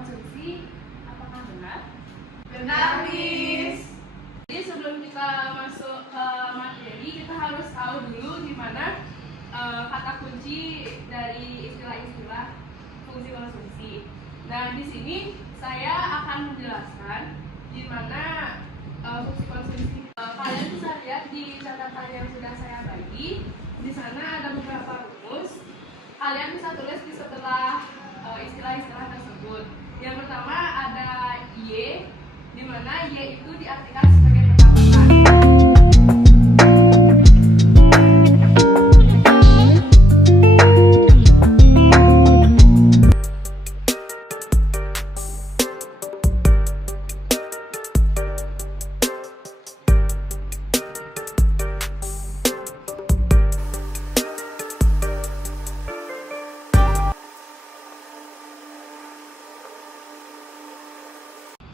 konsumsi. Apakah benar? Benar, Miss. Jadi sebelum kita masuk ke materi, kita harus tahu dulu di mana kata kunci dari istilah-istilah fungsi konsumsi. Nah, di sini saya akan menjelaskan di mana fungsi konsumsi. Kalian bisa lihat di catatan yang sudah saya bagi. Di sana ada beberapa rumus. Kalian bisa tulis di sebelah istilah-istilah tersebut. Yang pertama ada Y, di mana Y itu diartikan sebagai pendapatan.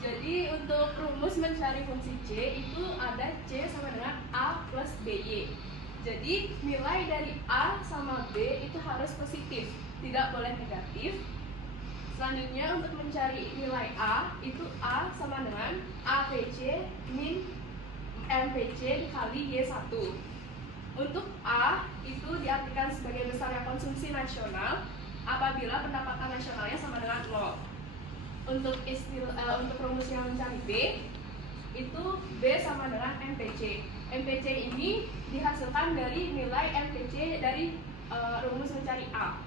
Jadi untuk rumus mencari fungsi C itu ada C sama dengan A plus BY. Jadi nilai dari A sama B itu harus positif, tidak boleh negatif. Selanjutnya untuk mencari nilai A itu A sama dengan APC min MPC dikali Y1. Untuk A itu diartikan sebagai besarnya konsumsi nasional apabila pendapatan nasionalnya sama dengan 0. Untuk rumus yang mencari B itu B sama dengan MPC. MPC ini dihasilkan dari nilai MPC dari rumus mencari A.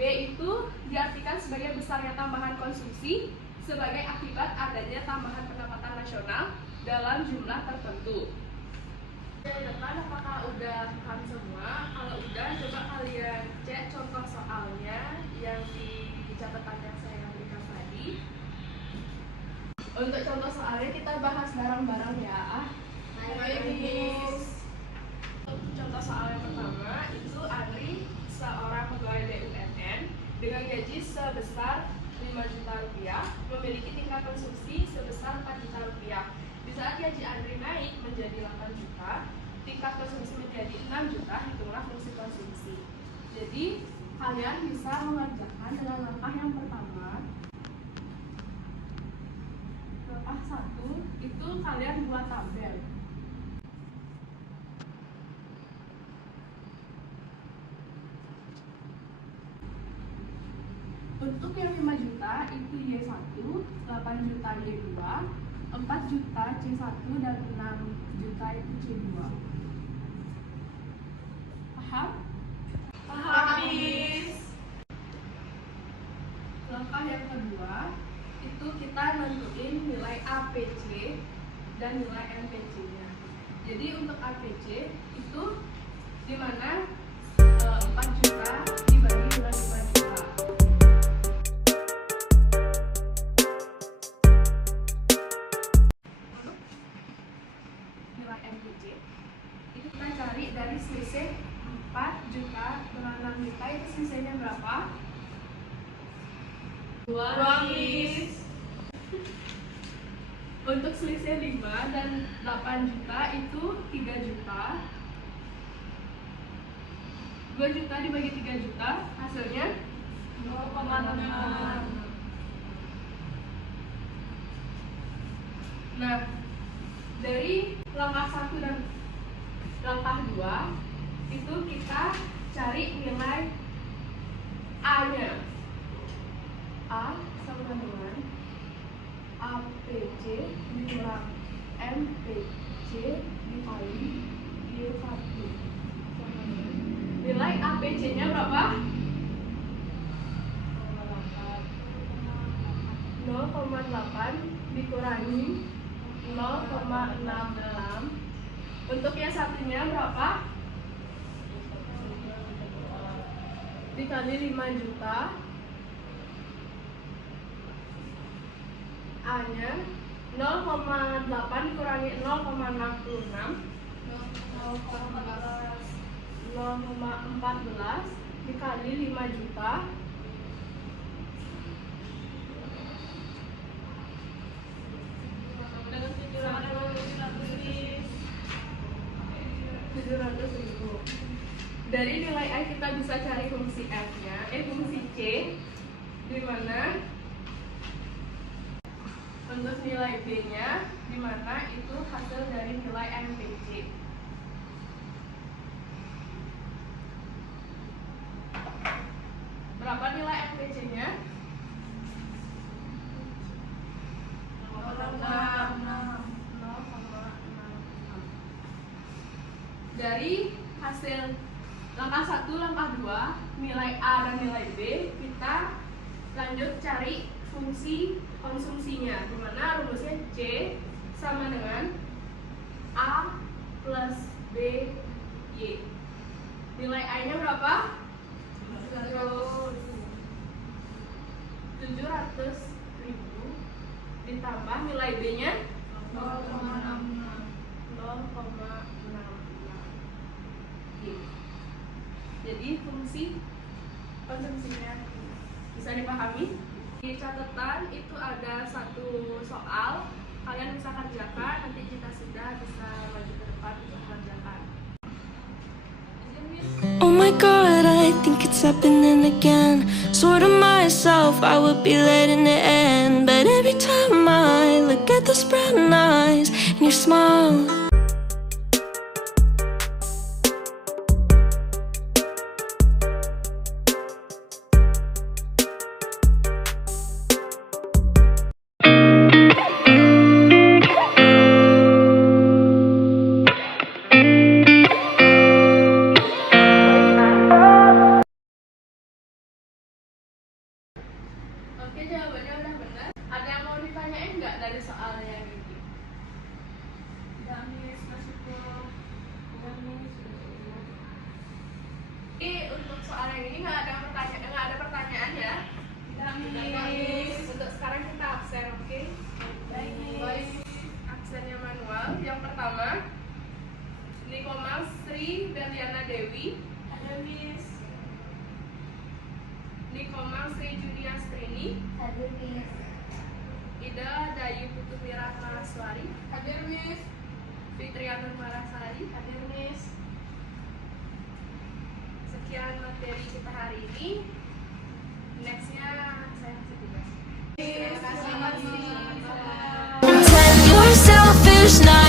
B itu diartikan sebagai besarnya tambahan konsumsi sebagai akibat adanya tambahan pendapatan nasional dalam jumlah tertentu. Di depan apakah udah paham semua? Kalau udah, coba kalian cek contoh soalnya yang di catatan yang saya berikan tadi. Untuk contoh soalnya kita bahas bareng-bareng ya. Contoh soal yang pertama itu Andri, seorang pegawai BUMN dengan gaji sebesar 5 juta rupiah, memiliki tingkat konsumsi sebesar 4 juta rupiah. Di saat gaji Andri naik menjadi 8 juta, tingkat konsumsi menjadi 6 juta, hitunglah fungsi konsumsi. Jadi kalian bisa mengerjakan dengan langkah yang pertama. Langkah 1 itu kalian buat tabel. Untuk yang 5 juta itu Y1, 8 juta Y2, 4 juta C1, dan 6 juta itu C2. Paham? Paham, Miss. Langkah yang kedua itu kita nentuin nilai APC dan nilai MPC-nya. Jadi untuk APC itu di mana 4 juta dibagi dengan 5 juta. Nilai MPC itu kita cari dari selisih 4 juta dengan 6 juta, itu selisihnya berapa? 2, Miss. Untuk selisih 5 dan 8 juta itu 3 juta. 2 juta dibagi 3 juta hasilnya 0,6. Nah, dari langkah 1 dan langkah 2 itu kita cari nilai A-nya. A sama dengan APC dikurang MPC dikali Y1 sama dengan nilai APC-nya berapa? 0,8 dikurangi 0,66. Untuk yang satunya berapa? Dikali 5 juta. A-nya 0,8 dikurangi 0,66, 0,14 dikali 5 juta. Dengan 700.000. Dari nilai A kita bisa cari fungsi F-nya, fungsi C, di mana Untuk nilai B-nya, di mana itu hasil dari nilai MPC. Berapa nilai MPC-nya? 0,66. Dari hasil langkah 1, langkah 2, nilai A dan nilai B, kita lanjut cari fungsi konsumsinya, di mana rumusnya C sama dengan A plus B Y. Nilai A-nya berapa? 700.000 ditambah nilai B-nya 0,66. Jadi fungsi konsumsinya bisa dipahami. Di catatan itu ada satu soal, kalian bisa kerjakan, nanti jika sudah bisa maju ke depan untuk kerjakan. Oh my god, I think it's happening again. Sort of myself, I would be letting it end. But every time I look at those brown eyes and your smile, Oke, jawabannya udah benar. Ada yang mau ditanyain nggak dari soal yang ini? Tidak, Miss. Masuk ke Miss. Jadi untuk soal yang ini nggak ada pertanyaan ya? Tidak, Miss. Untuk sekarang kita absen, oke? Baik. Absennya manual. Yang pertama, Nikomas Sri Berliana Dewi. Ada, Miss. Nikomas Sri Julia Strini. Hadir, Miss. Ida Dayu Putri Rahmaswari. Hadir, Miss. Fitriana Marasari. Hadir, Miss. Sekian materi kita hari ini. Nextnya saya kasih tugas. Terima kasih. pretend you're selfish now.